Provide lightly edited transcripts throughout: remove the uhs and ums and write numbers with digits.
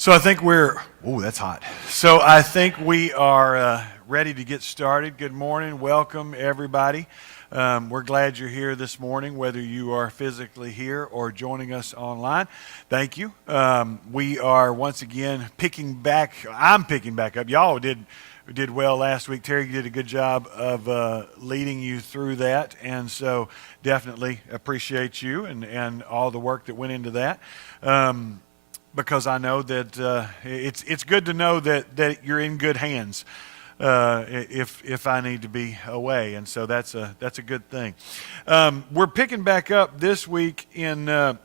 So I think that's hot. So I think we are ready to get started. Good morning. Welcome, everybody. We're glad you're here this morning, whether you are physically here or joining us online. Thank you. We are once again I'm picking back up. Y'all did well last week. Terry did a good job of leading you through that, and so definitely appreciate you and all the work that went into that. Because I know that it's good to know that you're in good hands if I need to be away, and so that's a good thing. We're picking back up this week in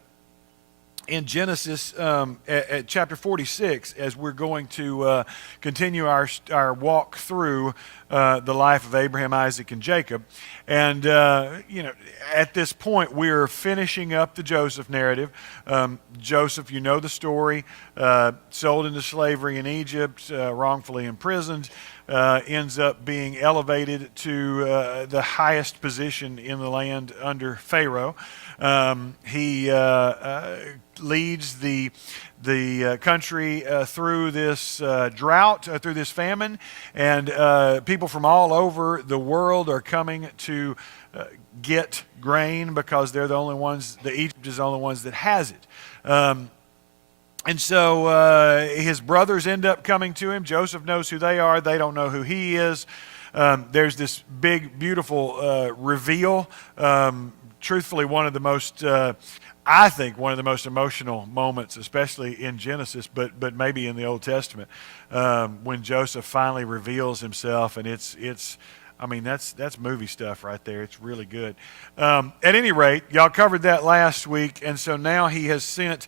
Genesis at chapter 46 as we're going to continue our walk through the life of Abraham, Isaac, and Jacob. And, at this point, we're finishing up the Joseph narrative. Joseph, you know the story, sold into slavery in Egypt, wrongfully imprisoned, ends up being elevated to the highest position in the land under Pharaoh. He leads the country through this drought, through this famine, and people from all over the world are coming to get grain because they're the only ones, Egypt is the only ones that has it. And so his brothers end up coming to him. Joseph knows who they are. They don't know who he is. There's this big, beautiful reveal. Truthfully, one of the most emotional moments, especially in Genesis, but maybe in the Old Testament, when Joseph finally reveals himself, and that's movie stuff right there. It's really good. At any rate, y'all covered that last week, and so now he has sent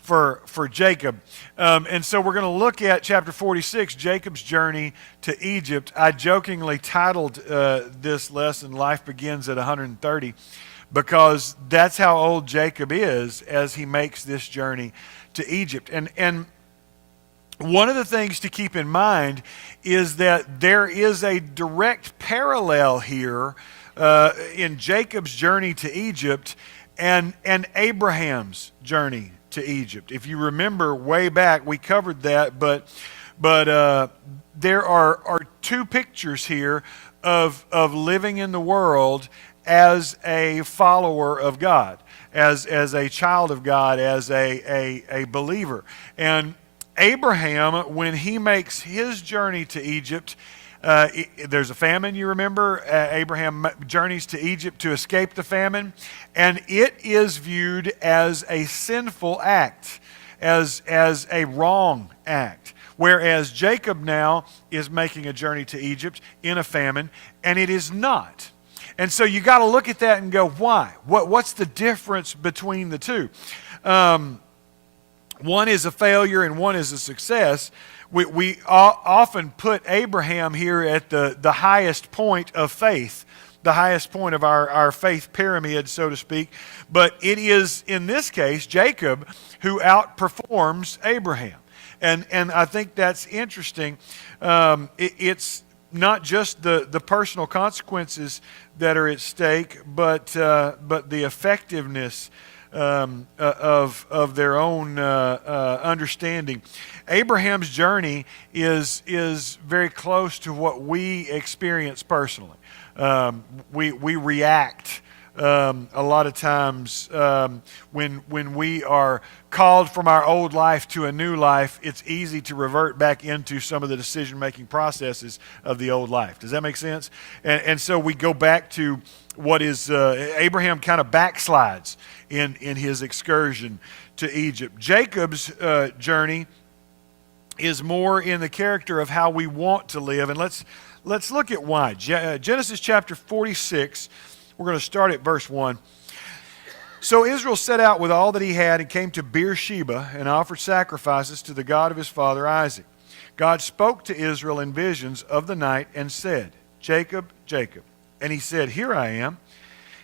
for Jacob. And so we're going to look at chapter 46, Jacob's journey to Egypt. I jokingly titled this lesson, Life Begins at 130, because that's how old Jacob is as he makes this journey to Egypt. And one of the things to keep in mind is that there is a direct parallel here in Jacob's journey to Egypt and Abraham's journey to Egypt. If you remember way back, we covered that, but there are two pictures here of living in the world as a follower of God, as a child of God, as a believer. And Abraham, when he makes his journey to Egypt, there's a famine, you remember. Abraham journeys to Egypt to escape the famine, and it is viewed as a sinful act, as a wrong act. Whereas Jacob now is making a journey to Egypt in a famine, and it is not. And so you got to look at that and go, why? What's the difference between the two? One is a failure and one is a success. We often put Abraham here at the highest point of faith, the highest point of our faith pyramid, so to speak. But it is, in this case, Jacob who outperforms Abraham. And I think that's interesting. It's not just the personal consequences that are at stake, but the effectiveness of their own understanding. Abraham's journey is very close to what we experience personally. We react a lot of times when we are called from our old life to a new life. It's easy to revert back into some of the decision-making processes of the old life. Does that make sense? And so we go back to what is Abraham kind of backslides in his excursion to Egypt. Jacob's journey is more in the character of how we want to live, and let's look at why. Genesis chapter 46. We're going to start at verse 1. So Israel set out with all that he had and came to Beersheba and offered sacrifices to the God of his father Isaac. God spoke to Israel in visions of the night and said, "Jacob, Jacob." And he said, "Here I am."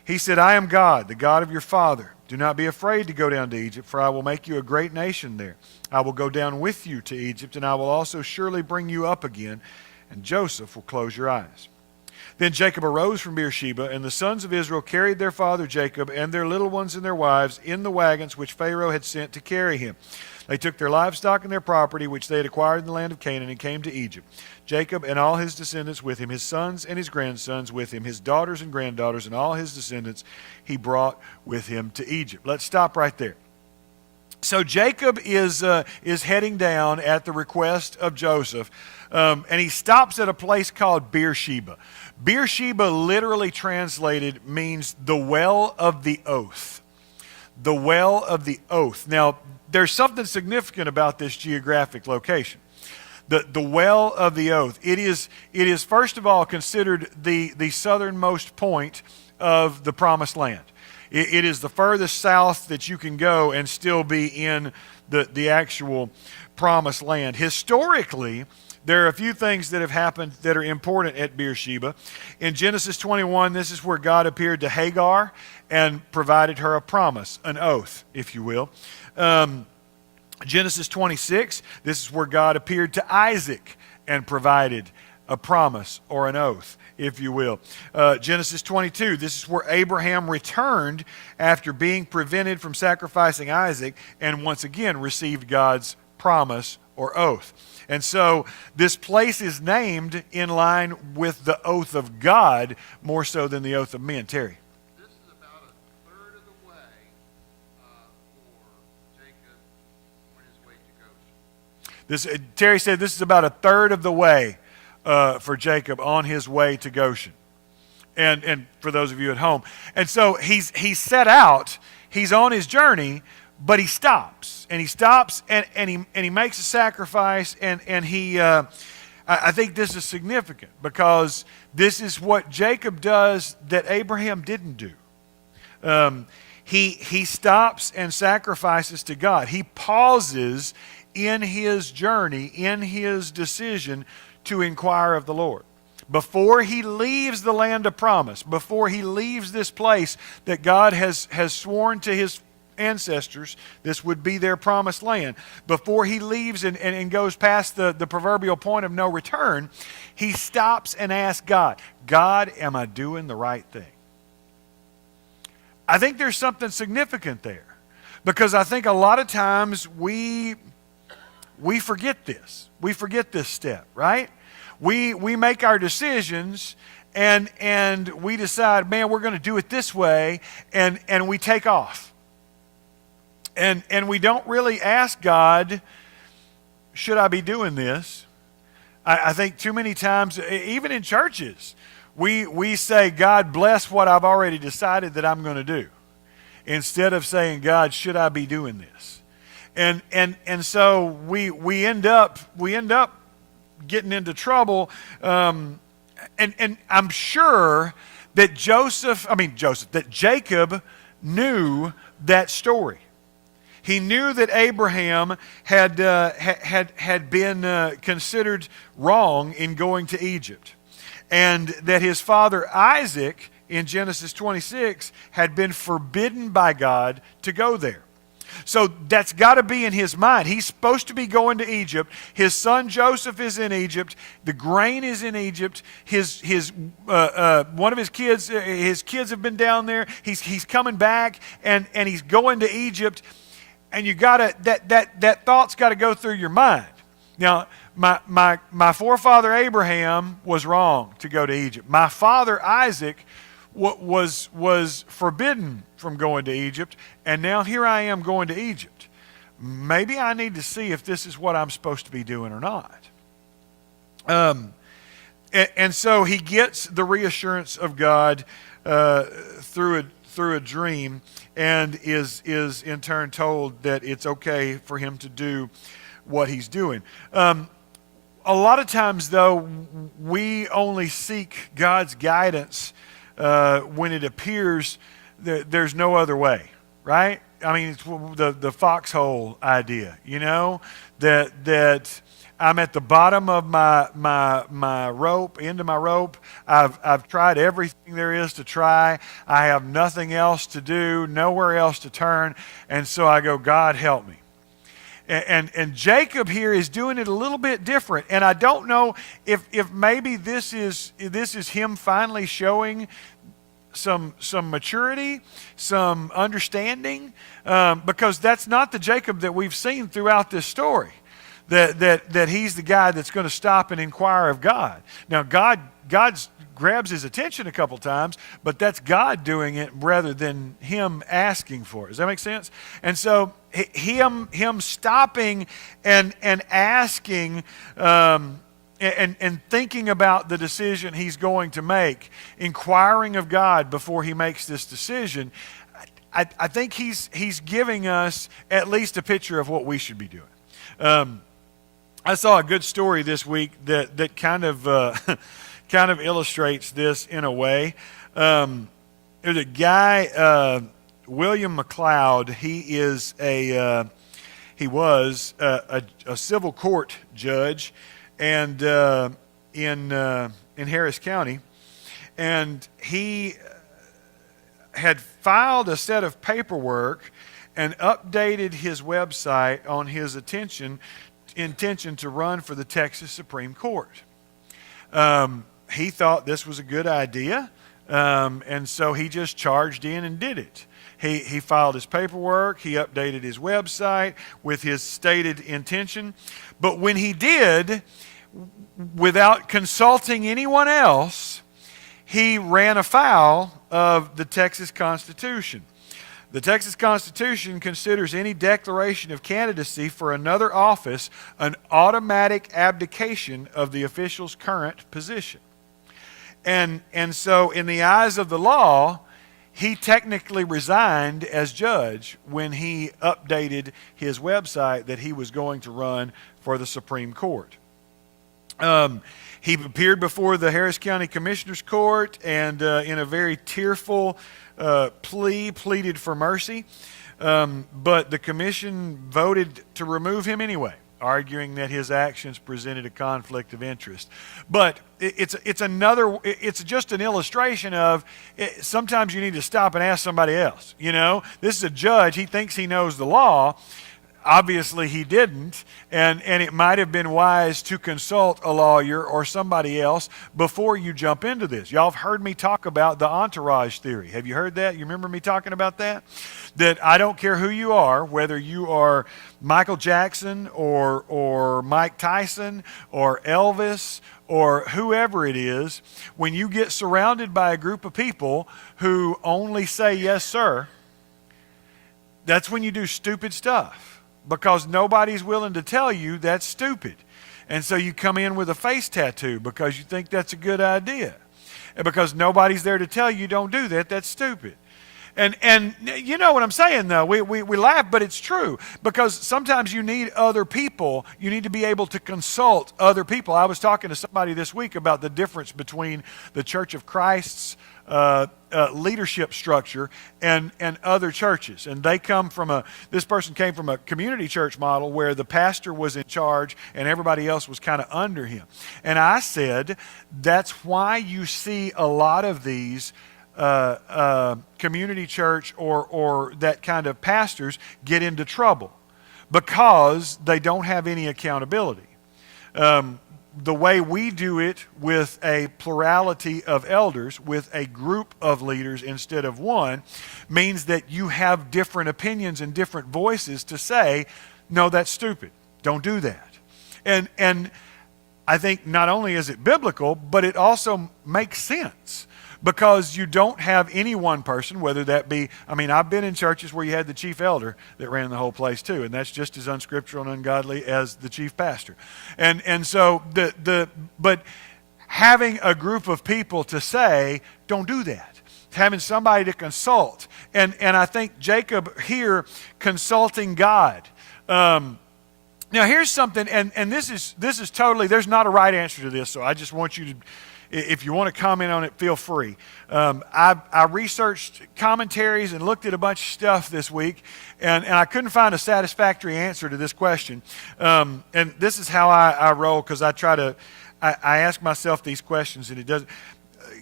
He said, "I am God, the God of your father. Do not be afraid to go down to Egypt, for I will make you a great nation there. I will go down with you to Egypt, and I will also surely bring you up again, and Joseph will close your eyes." Then Jacob arose from Beersheba, and the sons of Israel carried their father Jacob and their little ones and their wives in the wagons which Pharaoh had sent to carry him. They took their livestock and their property, which they had acquired in the land of Canaan, and came to Egypt. Jacob and all his descendants with him, his sons and his grandsons with him, his daughters and granddaughters, and all his descendants he brought with him to Egypt. Let's stop right there. So Jacob is heading down at the request of Joseph, and he stops at a place called Beersheba. Beersheba, literally translated, means the well of the oath. The well of the oath. Now, there's something significant about this geographic location. The well of the oath. It is first of all considered the southernmost point of the promised land. It is the furthest south that you can go and still be in the actual promised land. Historically, there are a few things that have happened that are important at Beersheba. In Genesis 21, this is where God appeared to Hagar and provided her a promise, an oath, if you will. Genesis 26, this is where God appeared to Isaac and provided a promise or an oath, if you will. Genesis 22, this is where Abraham returned after being prevented from sacrificing Isaac and once again received God's promise or oath. And so this place is named in line with the oath of God more so than the oath of men. Terry. This is about a third of the way for Jacob on his way to Goshen. Terry said this is about a third of the way for Jacob on his way to Goshen. And for those of you at home. And so he's set out, he's on his journey, but he stops. And he stops and he makes a sacrifice and he I think this is significant because this is what Jacob does that Abraham didn't do. He stops and sacrifices to God. He pauses in his journey, in his decision to inquire of the Lord. Before he leaves the land of promise, before he leaves this place that God has sworn to his ancestors, this would be their promised land. Before he leaves and goes past the proverbial point of no return, he stops and asks God, God, am I doing the right thing? I think there's something significant there because I think a lot of times we forget this. We forget this step, right? We make our decisions and we decide, man, we're going to do it this way, and we take off. And we don't really ask God, should I be doing this? I think too many times, even in churches, we say, God, bless what I've already decided that I'm going to do, instead of saying, God, should I be doing this? And so we end up getting into trouble. And I'm sure that Jacob knew that story. He knew that Abraham had been considered wrong in going to Egypt, and that his father Isaac in Genesis 26 had been forbidden by God to go there. So that's got to be in his mind. He's supposed to be going to Egypt. His son Joseph is in Egypt. The grain is in Egypt. One of his kids have been down there. He's coming back and he's going to Egypt. And you gotta that thought's got to go through your mind. Now, my forefather Abraham was wrong to go to Egypt. My father Isaac was forbidden from going to Egypt, and now here I am going to Egypt. Maybe I need to see if this is what I'm supposed to be doing or not. And so he gets the reassurance of God through a dream, and is in turn told that it's okay for him to do what he's doing. A lot of times, though, we only seek God's guidance when it appears that there's no other way, right? I mean, it's the foxhole idea, you know, that I'm at the bottom of my rope, end of my rope. I've tried everything there is to try. I have nothing else to do, nowhere else to turn, and so I go, God, help me. And Jacob here is doing it a little bit different. And I don't know if maybe this is him finally showing some maturity, some understanding, because that's not the Jacob that we've seen throughout this story. That he's the guy that's going to stop and inquire of God. Now God grabs his attention a couple times, but that's God doing it rather than him asking for it. Does that make sense? And so him stopping and asking and thinking about the decision he's going to make, inquiring of God before he makes this decision, I think he's giving us at least a picture of what we should be doing. I saw a good story this week that kind of kind of illustrates this in a way. There's a guy, William McLeod. He was a civil court judge, and in Harris County, and he had filed a set of paperwork and updated his website on his intention to run for the Texas Supreme Court. He thought this was a good idea, and so he just charged in and did it. He filed his paperwork, he updated his website with his stated intention, but when he did, without consulting anyone else, he ran afoul of the Texas Constitution. The Texas Constitution considers any declaration of candidacy for another office an automatic abdication of the official's current position. And so in the eyes of the law, he technically resigned as judge when he updated his website that he was going to run for the Supreme Court. He appeared before the Harris County Commissioner's Court and in a very tearful pleaded for mercy, but the commission voted to remove him anyway, arguing that his actions presented a conflict of interest. But it's just an illustration of sometimes you need to stop and ask somebody else. You know, this is a judge. He thinks he knows the law. Obviously he didn't, and it might have been wise to consult a lawyer or somebody else before you jump into this. Y'all have heard me talk about the Entourage Theory. Have you heard that? You remember me talking about that? That I don't care who you are, whether you are Michael Jackson or Mike Tyson or Elvis or whoever it is, when you get surrounded by a group of people who only say yes, sir, that's when you do stupid stuff. Because nobody's willing to tell you that's stupid. And so you come in with a face tattoo because you think that's a good idea. And because nobody's there to tell you don't do that, that's stupid. And you know what I'm saying, though. We laugh, but it's true. Because sometimes you need other people. You need to be able to consult other people. I was talking to somebody this week about the difference between the Church of Christ's leadership structure and other churches. And this person came from a community church model where the pastor was in charge and everybody else was kind of under him. And I said, that's why you see a lot of these community church or that kind of pastors get into trouble because they don't have any accountability. The way we do it with a plurality of elders, with a group of leaders instead of one, means that you have different opinions and different voices to say, no, that's stupid. Don't do that. And I think not only is it biblical, but it also makes sense. Because you don't have any one person, whether that be, I've been in churches where you had the chief elder that ran the whole place too, and that's just as unscriptural and ungodly as the chief pastor. And so but having a group of people to say, don't do that. Having somebody to consult. And I think Jacob here consulting God. Now here's something, and this is totally, there's not a right answer to this, so I just want you to, if you want to comment on it, feel free. I researched commentaries and looked at a bunch of stuff this week, and I couldn't find a satisfactory answer to this question. And this is how I roll, because I ask myself these questions, and it doesn't.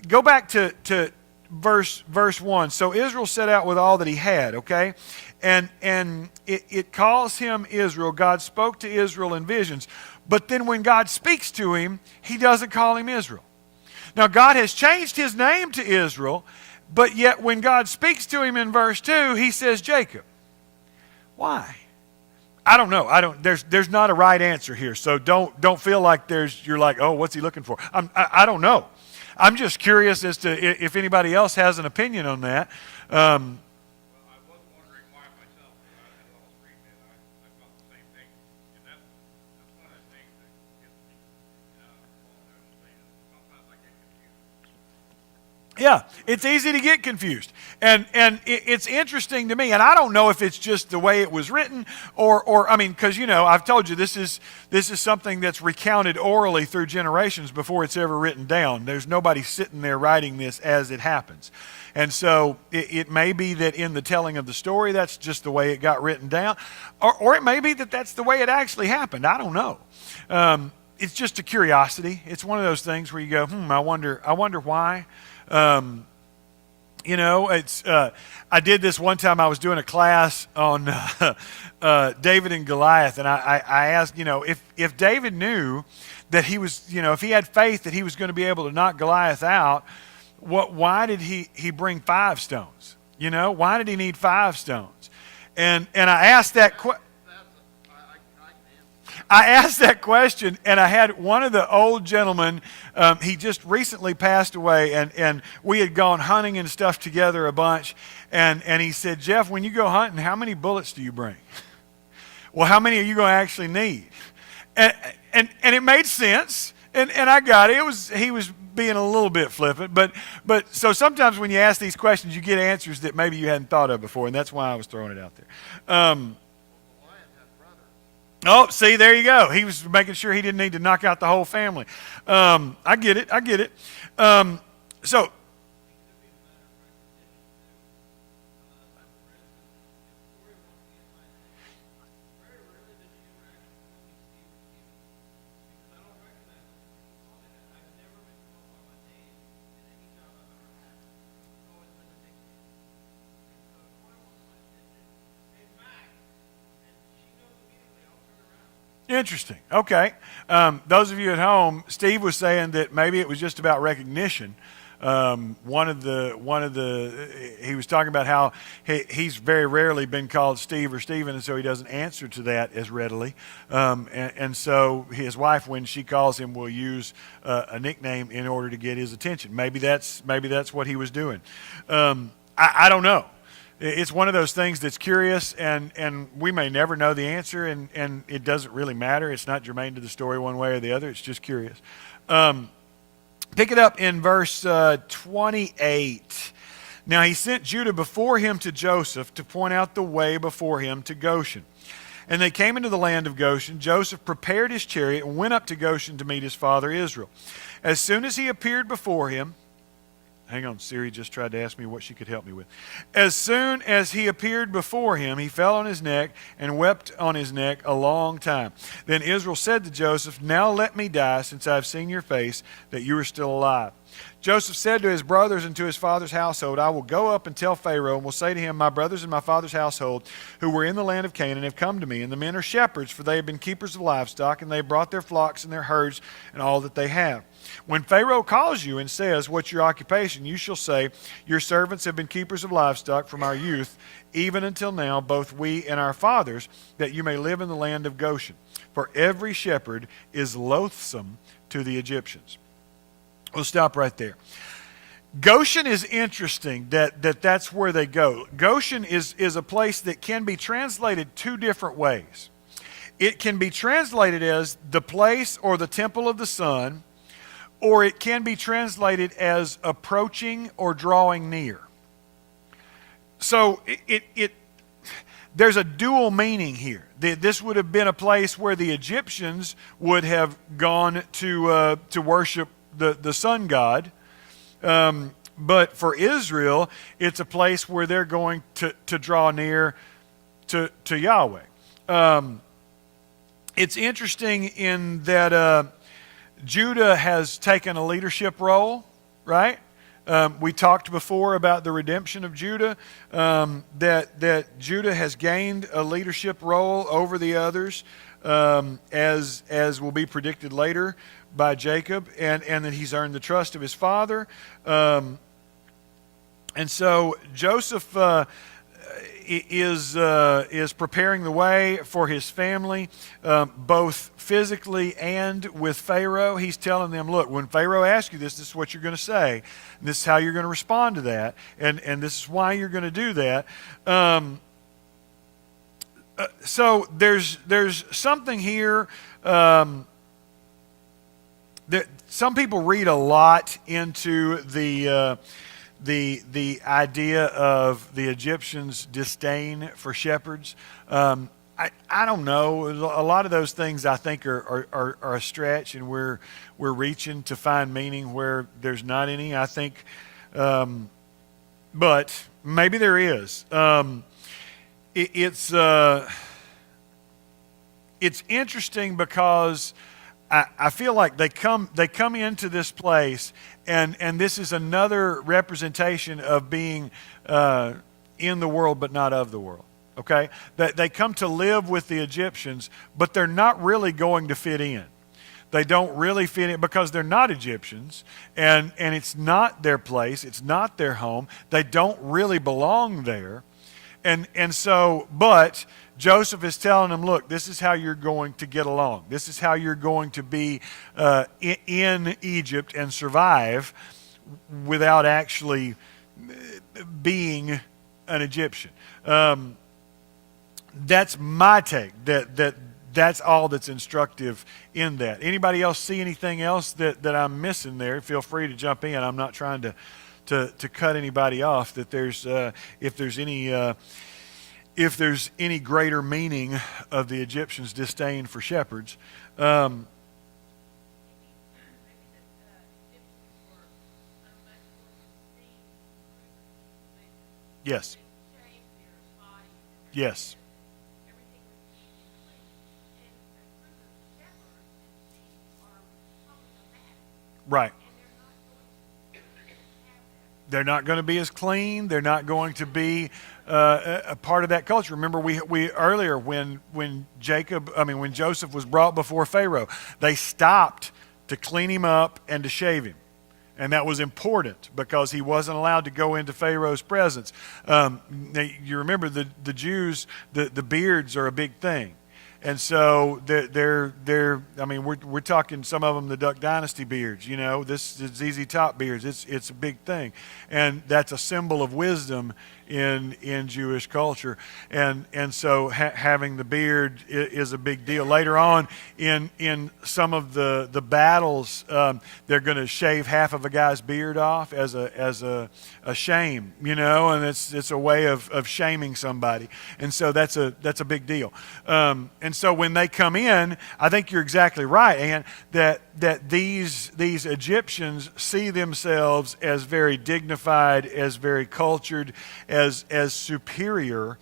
Go back to verse 1. So Israel set out with all that he had, okay? and it calls him Israel. God spoke to Israel in visions. But then when God speaks to him, he doesn't call him Israel. Now, God has changed his name to Israel, but yet when God speaks to him in verse 2, he says Jacob. Why? I don't know. There's not a right answer here. So don't feel like you're like, oh, what's he looking for? I don't know. I'm just curious as to if anybody else has an opinion on that. Well, I was wondering why myself, but I was reading it. I felt the same thing. And that's one of the things that gets me, Paul understand. Sometimes I get confused. Yeah, it's easy to get confused. And it's interesting to me, and I don't know if it's just the way it was written or I mean, because, I've told you this is something that's recounted orally through generations before it's ever written down. There's nobody sitting there writing this as it happens. And so it may be that in the telling of the story, that's just the way it got written down. Or it may be that that's the way it actually happened. I don't know. It's just a curiosity. It's one of those things where you go, I wonder why. I did this one time. I was doing a class on David and Goliath, and I asked, if David knew that he was, if he had faith that he was going to be able to knock Goliath out, why did he bring 5 stones? Why did he need 5 stones? And I asked that question. I asked that question, and I had one of the old gentlemen, he just recently passed away, and we had gone hunting and stuff together a bunch, and he said, Jeff, when you go hunting, how many bullets do you bring? Well, how many are you going to actually need? And it made sense, and I got it. He was being a little bit flippant, but so sometimes when you ask these questions, you get answers that maybe you hadn't thought of before, and that's why I was throwing it out there. Oh, see, there you go. He was making sure he didn't need to knock out the whole family. I get it. So, interesting. Okay. Those of you at home, Steve was saying that maybe it was just about recognition. He was talking about how he's very rarely been called Steve or Stephen, and so he doesn't answer to that as readily. And so his wife, when she calls him, will use a nickname in order to get his attention. Maybe that's what he was doing. I don't know. It's one of those things that's curious, and we may never know the answer, and it doesn't really matter. It's not germane to the story one way or the other. It's just curious. Pick it up in verse 28. Now he sent Judah before him to Joseph to point out the way before him to Goshen. And they came into the land of Goshen. Joseph prepared his chariot and went up to Goshen to meet his father Israel. As soon as he appeared before him, hang on, Siri just tried to ask me what she could help me with. As soon as he appeared before him, he fell on his neck and wept on his neck a long time. Then Israel said to Joseph, now let me die, since I have seen your face, that you are still alive. Joseph said to his brothers and to his father's household, I will go up and tell Pharaoh, and will say to him, my brothers and my father's household, who were in the land of Canaan, have come to me, and the men are shepherds, for they have been keepers of livestock, and they have brought their flocks and their herds and all that they have. When Pharaoh calls you and says, what's your occupation? You shall say, your servants have been keepers of livestock from our youth, even until now, both we and our fathers, that you may live in the land of Goshen. For every shepherd is loathsome to the Egyptians. We'll stop right there. Goshen is interesting that's where they go. Goshen is a place that can be translated 2 different ways. It can be translated as the place or the temple of the sun, or it can be translated as approaching or drawing near. So there's a dual meaning here. This would have been a place where the Egyptians would have gone to worship the sun god. But for Israel, it's a place where they're going to draw near to Yahweh. It's interesting in that Judah has taken a leadership role, right? We talked before about the redemption of Judah, that Judah has gained a leadership role over the others, as will be predicted later by Jacob, and that he's earned the trust of his father. And so Joseph is preparing the way for his family, both physically and with Pharaoh. He's telling them, look, when Pharaoh asks you this is what you're going to say. And this is how you're going to respond to that. And this is why you're going to do that. So there's something here that some people read a lot into the idea of the Egyptians' disdain for shepherds. I don't know. A lot of those things I think are a stretch, and we're reaching to find meaning where there's not any. I think, but maybe there is. It's interesting because I feel like they come into this place, and this is another representation of being in the world but not of the world. Okay, that they come to live with the Egyptians, but they're not really going to fit in. They don't really fit in because they're not Egyptians, and it's not their place, it's not their home. They don't really belong there, and so, but Joseph is telling them, look, this is how you're going to get along. This is how you're going to be in Egypt and survive without actually being an Egyptian. That's my take, that's all that's instructive in that. Anybody else see anything else that I'm missing there? Feel free to jump in. I'm not trying to cut anybody off. That there's if there's any greater meaning of the Egyptians' disdain for shepherds. Yes. Yes. Right. They're not going to be as clean. They're not going to be a part of that culture. Remember, we earlier when Joseph was brought before Pharaoh, they stopped to clean him up and to shave him, and that was important because he wasn't allowed to go into Pharaoh's presence. You remember the Jews, the beards are a big thing. And so we're talking some of them the Duck Dynasty beards, this is ZZ Top beards. It's a big thing. And that's a symbol of wisdom in Jewish culture. And so having the beard is a big deal. Later on in some of the battles, they're going to shave half of a guy's beard off as a shame, and it's a way of shaming somebody. And so that's a big deal. And so when they come in, I think you're exactly right, Ann, that these Egyptians see themselves as very dignified, as very cultured, as superior,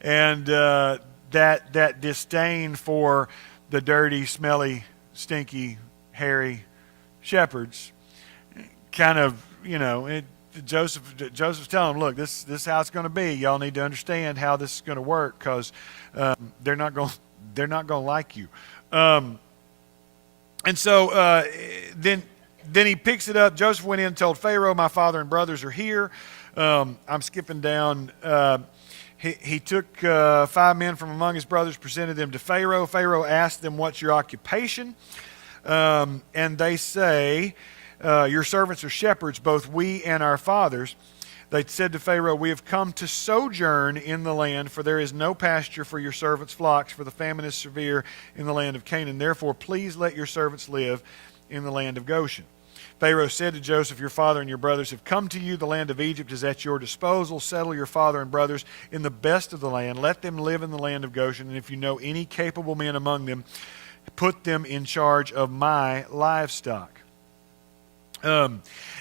and that disdain for the dirty, smelly, stinky, hairy shepherds kind of, Joseph's telling them, look, this is how it's going to be. Y'all need to understand how this is going to work because they're not going to like you. And so then he picks it up. Joseph went in and told Pharaoh, my father and brothers are here. I'm skipping down. He took 5 men from among his brothers, presented them to Pharaoh. Pharaoh asked them, what's your occupation? And they say, your servants are shepherds, both we and our fathers. They said to Pharaoh, we have come to sojourn in the land, for there is no pasture for your servants' flocks, for the famine is severe in the land of Canaan. Therefore, please let your servants live in the land of Goshen. Pharaoh said to Joseph, your father and your brothers have come to you. The land of Egypt is at your disposal. Settle your father and brothers in the best of the land. Let them live in the land of Goshen. And if you know any capable men among them, put them in charge of my livestock.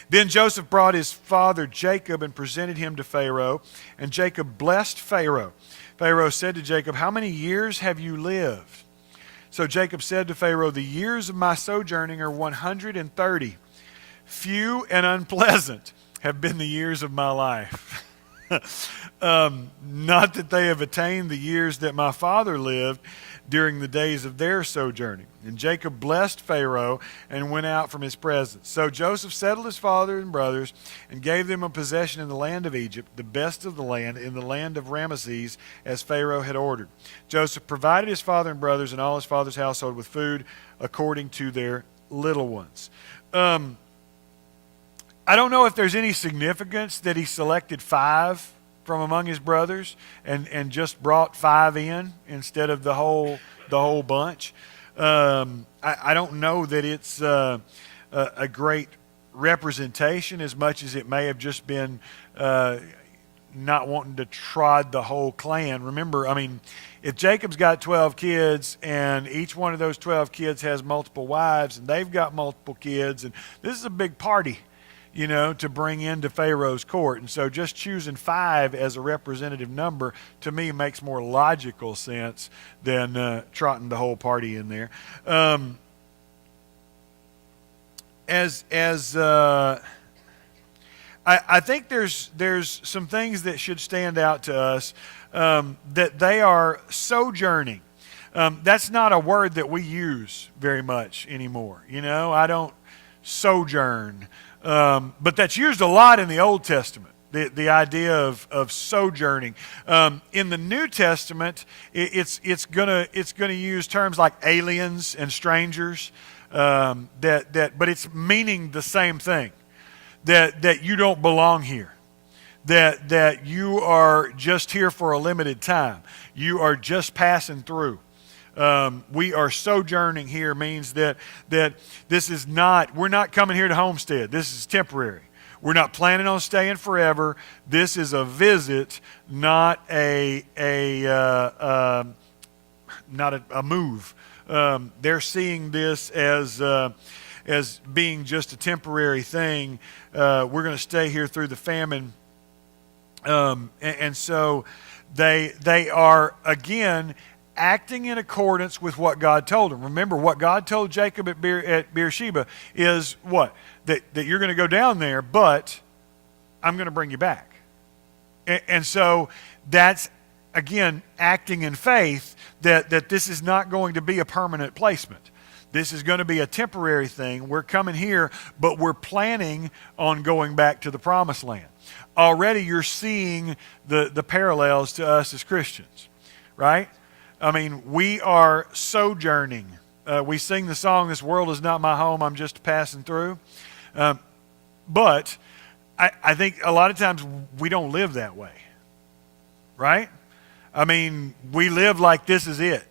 Then Joseph brought his father Jacob and presented him to Pharaoh. And Jacob blessed Pharaoh. Pharaoh said to Jacob, how many years have you lived? So Jacob said to Pharaoh, the years of my sojourning are 130. Few and unpleasant. have been the years of my life. Not that they have attained the years that my father lived during the days of their sojourning. And Jacob blessed Pharaoh and went out from his presence. So Joseph settled his father and brothers and gave them a possession in the land of Egypt, the best of the land, in the land of Ramesses, as Pharaoh had ordered. Joseph provided his father and brothers and all his father's household with food according to their little ones. I don't know if there's any significance that he selected 5 from among his brothers and just brought 5 in instead of the whole bunch. I don't know that it's a great representation as much as it may have just been not wanting to trod the whole clan. Remember, I mean, if Jacob's got 12 kids and each one of those 12 kids has multiple wives and they've got multiple kids, and this is a big party, to bring into Pharaoh's court. And so just choosing 5 as a representative number, to me, makes more logical sense than trotting the whole party in there. I think there's some things that should stand out to us, that they are sojourning. That's not a word that we use very much anymore. I don't sojourn. But that's used a lot in the Old Testament, the idea of sojourning. In the New Testament, it's gonna use terms like aliens and strangers, but it's meaning the same thing. That you don't belong here. That you are just here for a limited time. You are just passing through. We are sojourning here means that this is not, we're not coming here to homestead. This is temporary. We're not planning on staying forever. This is a visit, not a move. They're seeing this as being just a temporary thing. We're going to stay here through the famine, and so they are again acting in accordance with what God told him. Remember, what God told Jacob at Beersheba is what? That you're going to go down there, but I'm going to bring you back. And so that's, again, acting in faith that this is not going to be a permanent placement. This is going to be a temporary thing. We're coming here, but we're planning on going back to the promised land. Already you're seeing the parallels to us as Christians, right? I mean, we are sojourning. We sing the song, "This world is not my home, I'm just passing through." But I think a lot of times we don't live that way, right? I mean, we live like this is it.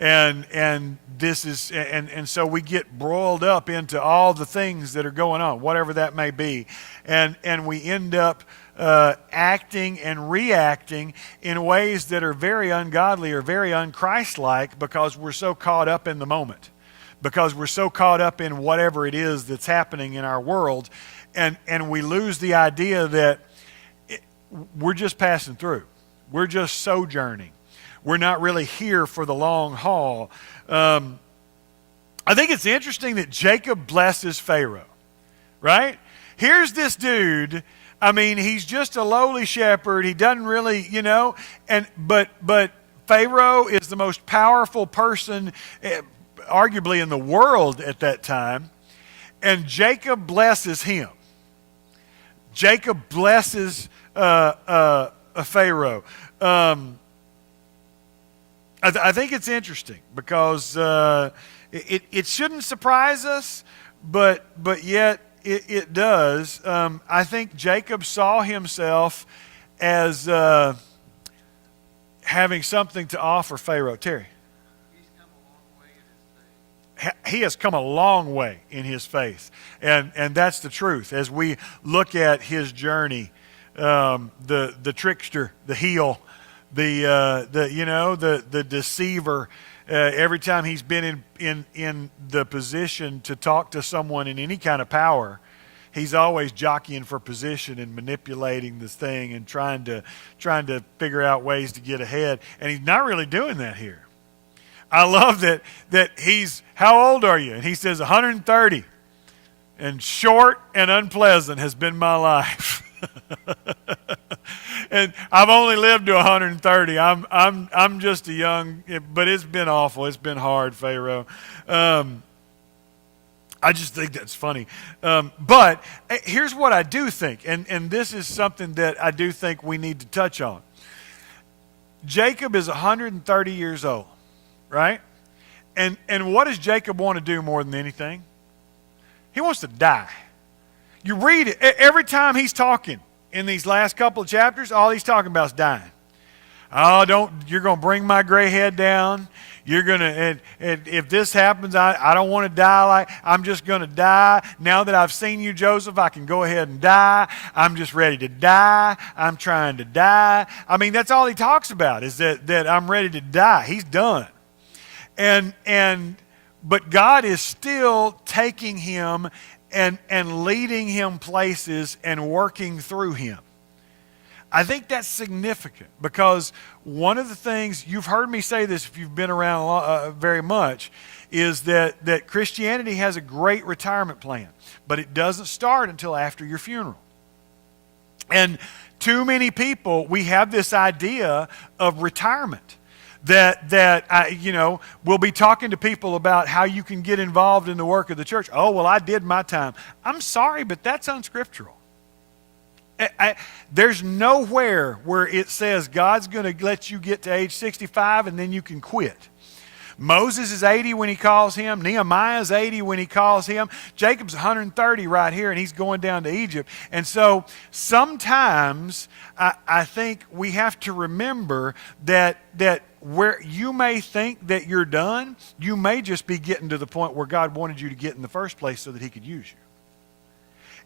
And this is, and so we get broiled up into all the things that are going on, whatever that may be. And we end up acting and reacting in ways that are very ungodly or very unchristlike because we're so caught up in the moment, because we're so caught up in whatever it is that's happening in our world, and we lose the idea that we're just passing through. We're just sojourning. We're not really here for the long haul. I think it's interesting that Jacob blesses Pharaoh, right? Here's this dude. I mean, he's just a lowly shepherd. He doesn't really, but Pharaoh is the most powerful person, arguably in the world at that time, and Jacob blesses him. Jacob blesses Pharaoh. I think it's interesting because it shouldn't surprise us, but yet it does. I think Jacob saw himself as having something to offer Pharaoh. Terry? He has come a long way in his faith, and that's the truth. As we look at his journey, the trickster, the heel, the deceiver. Every time he's been in the position to talk to someone in any kind of power, he's always jockeying for position and manipulating this thing and trying to figure out ways to get ahead. And he's not really doing that here. I love that he's, how old are you? And he says 130. and short and unpleasant has been my life. And I've only lived to 130. I'm just a young, but it's been awful. It's been hard, Pharaoh. I just think that's funny. But here's what I do think, and this is something that I do think we need to touch on. Jacob is 130 years old, right? And what does Jacob want to do more than anything? He wants to die. You read it, every time he's talking in these last couple of chapters, all he's talking about is dying. Oh, you're going to bring my gray head down. You're going to, if this happens, I don't want to die I'm just going to die. Now that I've seen you, Joseph, I can go ahead and die. I'm just ready to die. I'm trying to die. I mean, that's all he talks about is that I'm ready to die. He's done. But God is still taking him and leading him places and working through him. I think that's significant because one of the things, you've heard me say this if you've been around very much, is that Christianity has a great retirement plan, but it doesn't start until after your funeral. And too many people, we have this idea of retirement. We'll be talking to people about how you can get involved in the work of the church. Oh, well, I did my time. I'm sorry, but that's unscriptural. There's nowhere where it says God's going to let you get to age 65 and then you can quit. Moses is 80 when he calls him. Nehemiah is 80 when he calls him. Jacob's 130 right here, and he's going down to Egypt. And so sometimes I think we have to remember that where you may think that you're done, you may just be getting to the point where God wanted you to get in the first place so that he could use you.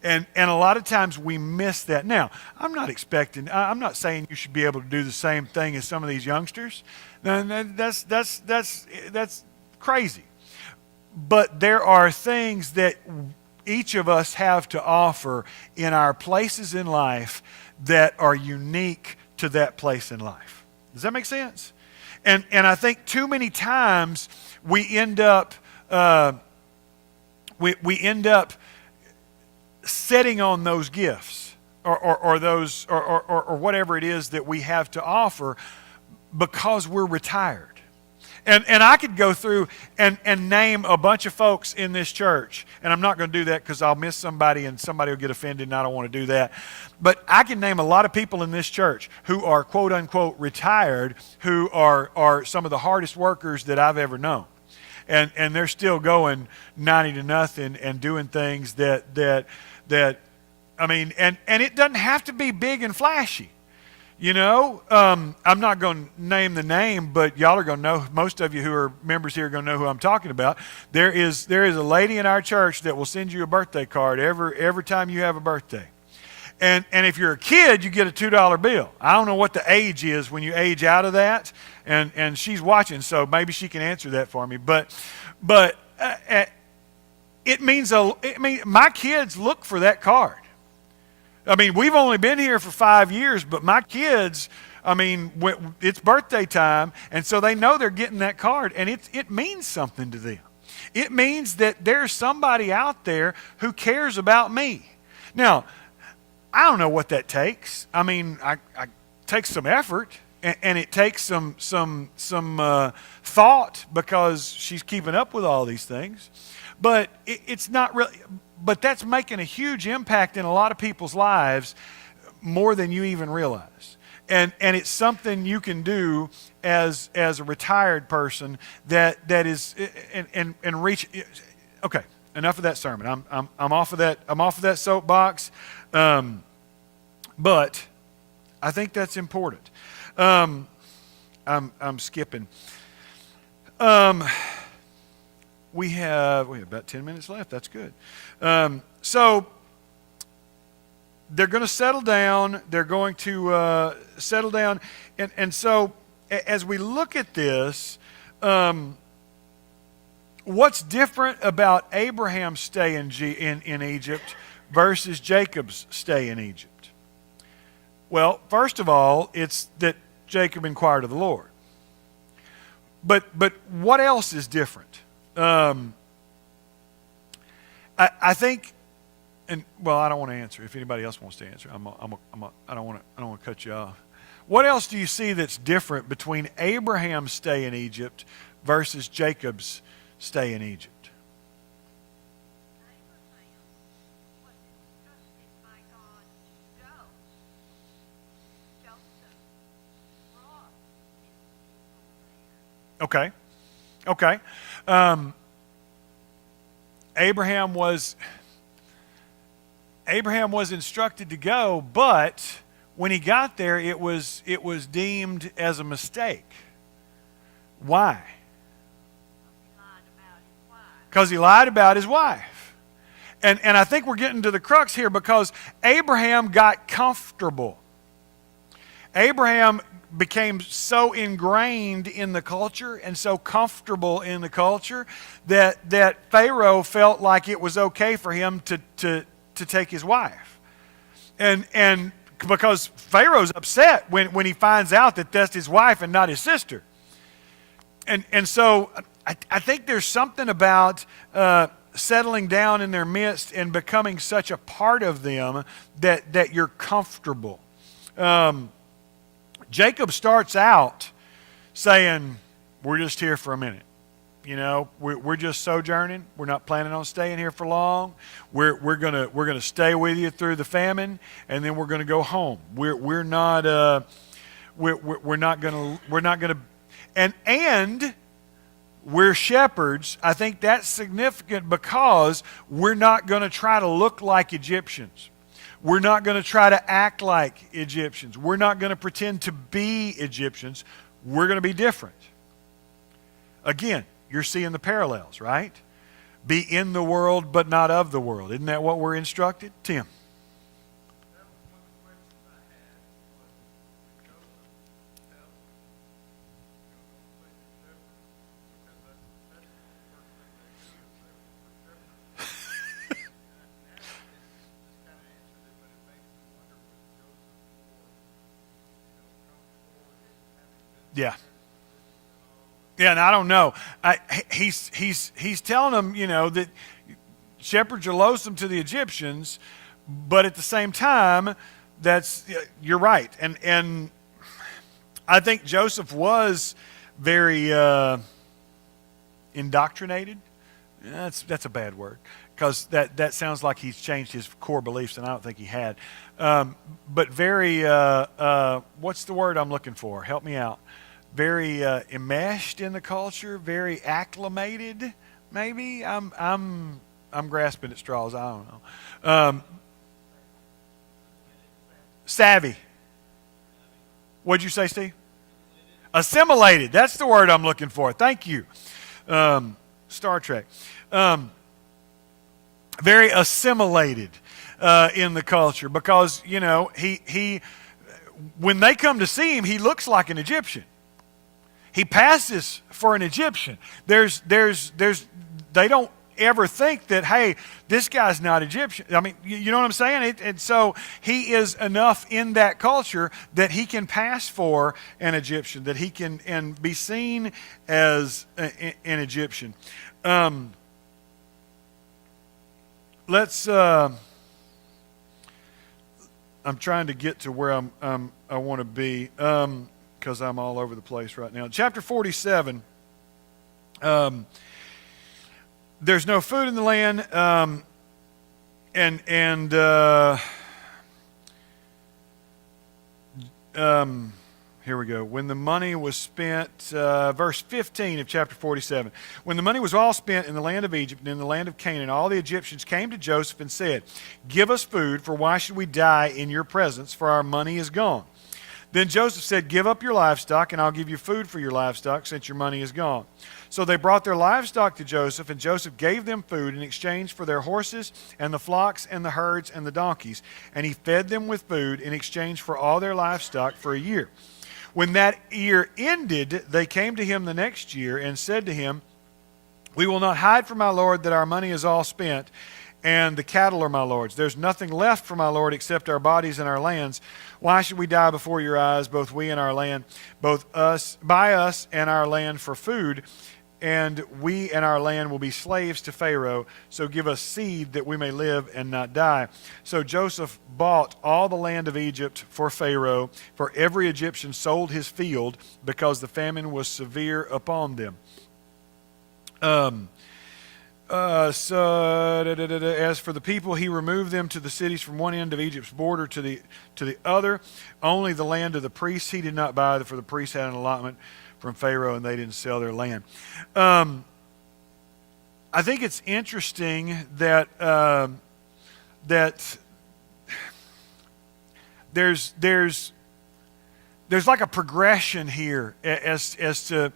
And a lot of times we miss that. Now, I'm not saying you should be able to do the same thing as some of these youngsters. No, that's crazy. But there are things that each of us have to offer in our places in life that are unique to that place in life. Does that make sense? And I think too many times we end up setting on those gifts or those or whatever it is that we have to offer because we're retired. And I could go through and name a bunch of folks in this church, and I'm not going to do that because I'll miss somebody and somebody will get offended and I don't want to do that. But I can name a lot of people in this church who are quote unquote retired, who are some of the hardest workers that I've ever known. And they're still going 90-0 and doing things that I mean, and it doesn't have to be big and flashy. You know, I'm not going to name the name, but y'all are going to know, most of you who are members here are going to know who I'm talking about. There is a lady in our church that will send you a birthday card every time you have a birthday. And if you're a kid, you get a $2 bill. I don't know what the age is when you age out of that, and she's watching, so maybe she can answer that for me. But it means my kids look for that card. I mean, we've only been here for 5 years, but my kids, I mean, it's birthday time, and so they know they're getting that card, and it means something to them. It means that there's somebody out there who cares about me. Now, I don't know what that takes. I mean, I takes some effort, and it takes some thought because she's keeping up with all these things. But it's not really. But that's making a huge impact in a lot of people's lives, more than you even realize. And it's something you can do as a retired person that is and reach. Okay, enough of that sermon. I'm off of that. I'm off of that soapbox. But I think that's important. I'm skipping. We have about 10 minutes left. That's good. So they're going to settle down. They're going to settle down. And so as we look at this, what's different about Abraham's stay in Egypt versus Jacob's stay in Egypt? Well, first of all, it's that Jacob inquired of the Lord. But what else is different? I think And well, I don't want to answer. If anybody else wants to answer, I don't want to cut you off. What else do you see that's different between Abraham's stay in Egypt versus Jacob's stay in Egypt? Okay. Okay. Abraham was instructed to go, but when he got there, it was deemed as a mistake. Why? Because he lied about his wife. And I think we're getting to the crux here, because Abraham got comfortable. Abraham became so ingrained in the culture and so comfortable in the culture that Pharaoh felt like it was okay for him to take his wife. And because Pharaoh's upset when he finds out that that's his wife and not his sister. And so I think there's something about settling down in their midst and becoming such a part of them that you're comfortable. Jacob starts out saying, we're just here for a minute. You know, we're just sojourning. We're not planning on staying here for long. We're gonna stay with you through the famine, and then we're gonna go home. We're not gonna and we're shepherds. I think that's significant because we're not gonna try to look like Egyptians. We're not going to try to act like Egyptians. We're not going to pretend to be Egyptians. We're going to be different. Again, you're seeing the parallels, right? Be in the world, but not of the world. Isn't that what we're instructed? Tim. Yeah. Yeah, and I don't know. He's telling them, you know, that shepherds are loathsome to the Egyptians, but at the same time, you're right. And I think Joseph was very indoctrinated. That's a bad word, because that sounds like he's changed his core beliefs, and I don't think he had. But very, what's the word I'm looking for? Help me out. Very enmeshed in the culture, very acclimated. Maybe I'm grasping at straws. I don't know. Savvy. What'd you say, Steve? Assimilated. That's the word I'm looking for. Thank you. Star Trek. Very assimilated in the culture, because you know he when they come to see him, he looks like an Egyptian. He passes for an Egyptian. They don't ever think that, hey, this guy's not Egyptian. I mean, you know what I'm saying? And so he is enough in that culture that he can pass for an Egyptian, that he can and be seen as an Egyptian. Let's. I'm trying to get to where I want to be. Because I'm all over the place right now. Chapter 47, there's no food in the land, here we go. When the money was spent, verse 15 of chapter 47. When the money was all spent in the land of Egypt and in the land of Canaan, all the Egyptians came to Joseph and said, give us food, for why should we die in your presence, for our money is gone. Then Joseph said, give up your livestock, and I'll give you food for your livestock, since your money is gone. So they brought their livestock to Joseph, and Joseph gave them food in exchange for their horses and the flocks and the herds and the donkeys. And he fed them with food in exchange for all their livestock for a year. When that year ended, they came to him the next year and said to him, we will not hide from my lord that our money is all spent, and the cattle are my lord's. There's nothing left for my lord except our bodies and our lands. Why should we die before your eyes, both we and our land, both us, by us and our land for food? and we and our land will be slaves to Pharaoh. So give us seed that we may live and not die. So Joseph bought all the land of Egypt for Pharaoh, for every Egyptian sold his field because the famine was severe upon them. As for the people, he removed them to the cities from one end of Egypt's border to the other. Only the land of the priests he did not buy, for the priests had an allotment from Pharaoh, and they didn't sell their land. I think it's interesting that there's like a progression here as to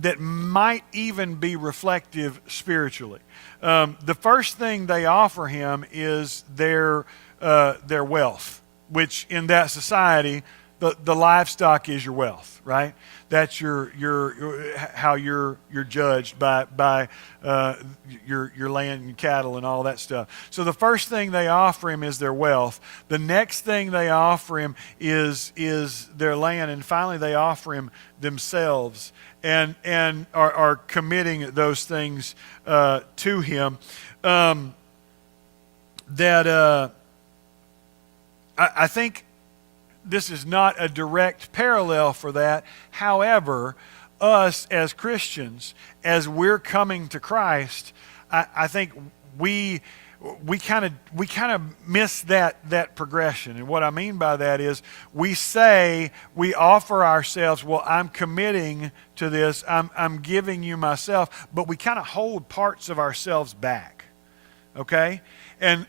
that might even be reflective spiritually. The first thing they offer him is their wealth, which in that society, the livestock is your wealth, right? That's how you're judged by your land and cattle and all that stuff. So the first thing they offer him is their wealth. The next thing they offer him is their land, and finally they offer him themselves, and are committing those things to him. I think this is not a direct parallel for that. However, us as Christians, as we're coming to Christ, I think we kind of miss that progression. And what I mean by that is we offer ourselves, well, I'm committing to this, I'm giving you myself, but we kind of hold parts of ourselves back. Okay? And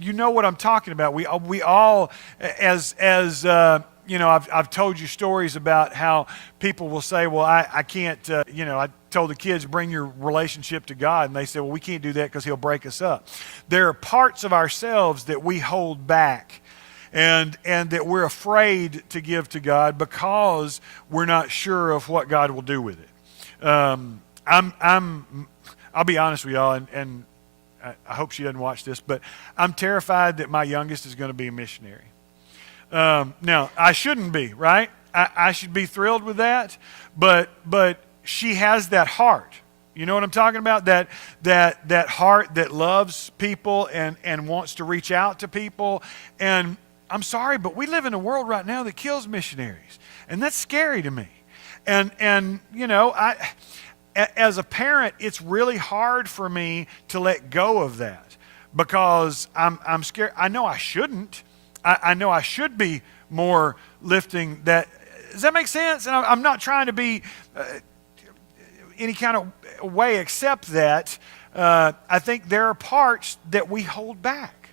you know what I'm talking about. We all as you know, I've told you stories about how people will say, well, I can't, I told the kids, bring your relationship to God. And they say, well, we can't do that because he'll break us up. There are parts of ourselves that we hold back and that we're afraid to give to God because we're not sure of what God will do with it. I'll be honest with y'all, and I hope she doesn't watch this, but I'm terrified that my youngest is going to be a missionary. Now, I shouldn't be, right? I should be thrilled with that, but she has that heart. You know what I'm talking about? That heart that loves people and wants to reach out to people. And I'm sorry, but we live in a world right now that kills missionaries, and that's scary to me. And you know, as a parent, it's really hard for me to let go of that because I'm scared. I know I shouldn't. I know I should be more lifting that. Does that make sense? And I'm not trying to be any kind of way except that I think there are parts that we hold back.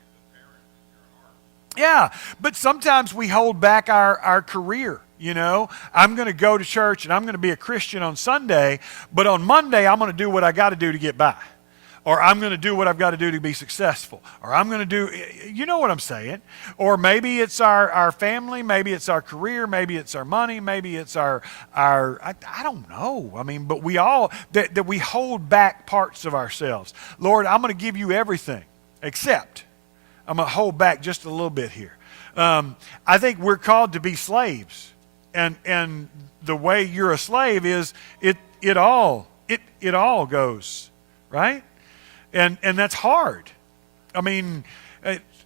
Yeah, but sometimes we hold back our career. You know, I'm going to go to church and I'm going to be a Christian on Sunday, but on Monday I'm going to do what I got to do to get by. Or I'm going to do what I've got to do to be successful. Or I'm going to do, you know what I'm saying. Or maybe it's our family, maybe it's our career, maybe it's our money, maybe it's our I don't know. I mean, but we all, that we hold back parts of ourselves. Lord, I'm going to give you everything, except I'm going to hold back just a little bit here. I think we're called to be slaves. And the way you're a slave is it all goes, right? And that's hard. I mean,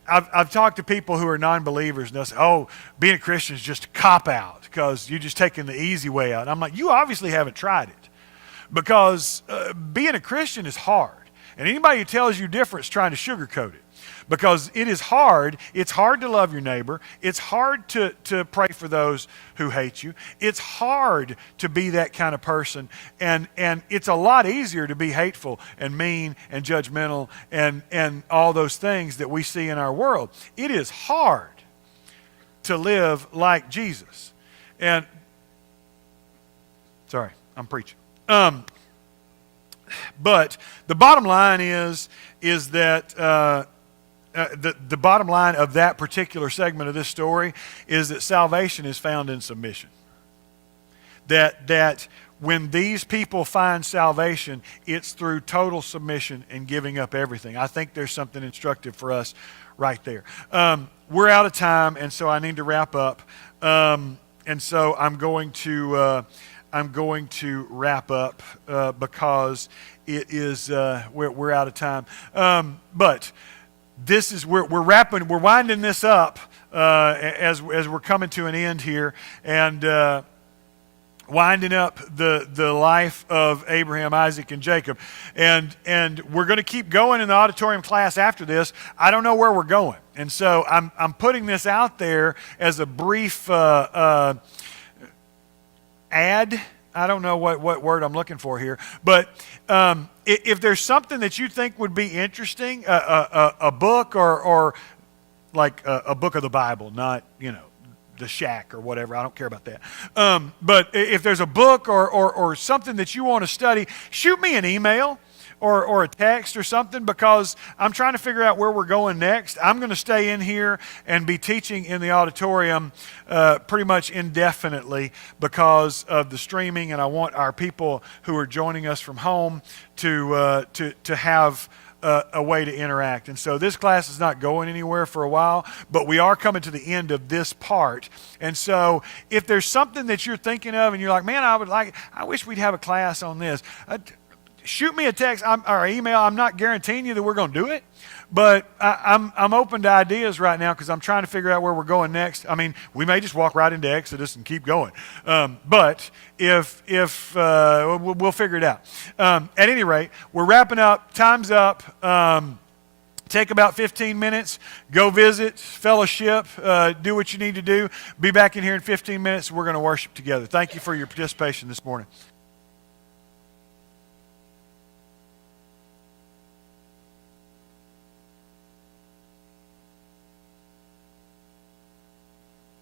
I've talked to people who are non-believers and they'll say, oh, being a Christian is just a cop-out because you're just taking the easy way out. And I'm like, you obviously haven't tried it because being a Christian is hard. And anybody who tells you different is trying to sugarcoat it. Because it is hard. It's hard to love your neighbor. It's hard to pray for those who hate you. It's hard to be that kind of person. And it's a lot easier to be hateful and mean and judgmental and all those things that we see in our world. It is hard to live like Jesus. And, sorry, I'm preaching. But the bottom line is that the bottom line of that particular segment of this story is that salvation is found in submission. That when these people find salvation, it's through total submission and giving up everything. I think there's something instructive for us right there. We're out of time, and so I need to wrap up. And so I'm going to I'm going to wrap up because it is we're out of time. But this is we're winding this up as we're coming to an end here, and winding up the life of Abraham, Isaac, and Jacob, and we're going to keep going in the auditorium class after this. I don't know where we're going, and so I'm putting this out there as a brief ad. I don't know what word I'm looking for here, but if there's something that you think would be interesting, a book or like a book of the Bible, not, the Shack or whatever. I don't care about that. But if there's a book or something that you want to study, shoot me an email or a text or something, because I'm trying to figure out where we're going next. I'm going to stay in here and be teaching in the auditorium pretty much indefinitely because of the streaming, and I want our people who are joining us from home to have a way to interact. And so this class is not going anywhere for a while, but we are coming to the end of this part. And so if there's something that you're thinking of and you're like, man, I wish we'd have a class on this, shoot me a text or email. I'm not guaranteeing you that we're going to do it, but I'm open to ideas right now because I'm trying to figure out where we're going next. I mean, we may just walk right into Exodus and keep going, but if we'll figure it out. At any rate, we're wrapping up. Time's up. Take about 15 minutes. Go visit, fellowship, do what you need to do. Be back in here in 15 minutes. We're going to worship together. Thank you for your participation this morning.